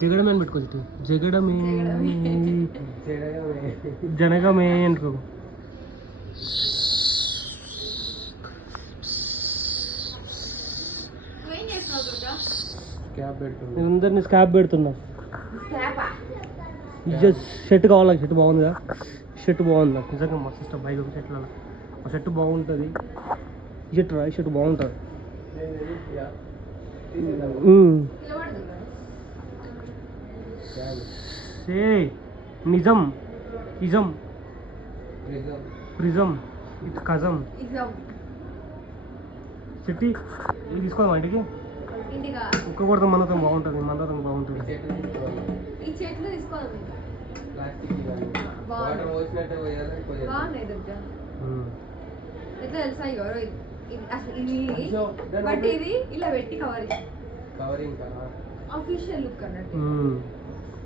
జగడమే అని పెట్టుకోవచ్చు. జగడమే జనగమే అనుకో. నేను అందరినీ స్కాప్ పెడుతున్నా. షర్ట్ కావాలి నాకు. షర్ట్ బాగుందిగా. షర్ట్ బాగుంది నాకు నిజంగా. మా సిస్టర్ బైక్ షర్ట్లో ఆ షర్ట్ బాగుంటుంది. ఈ షర్ట్ బాగుంటుంది. నిజం ఇజం ప్రిజం ఇట్ కజం చెట్టి ఇది తీసుకోదాం ఇంటికి. ఒక్క కొడతాం మనతో బాగుంటుంది. మనతో బాగుంటుంది. ఇలా పెట్టి కవరింగ్ ఆఫీషియల్ లుక్ అన్నట్టు.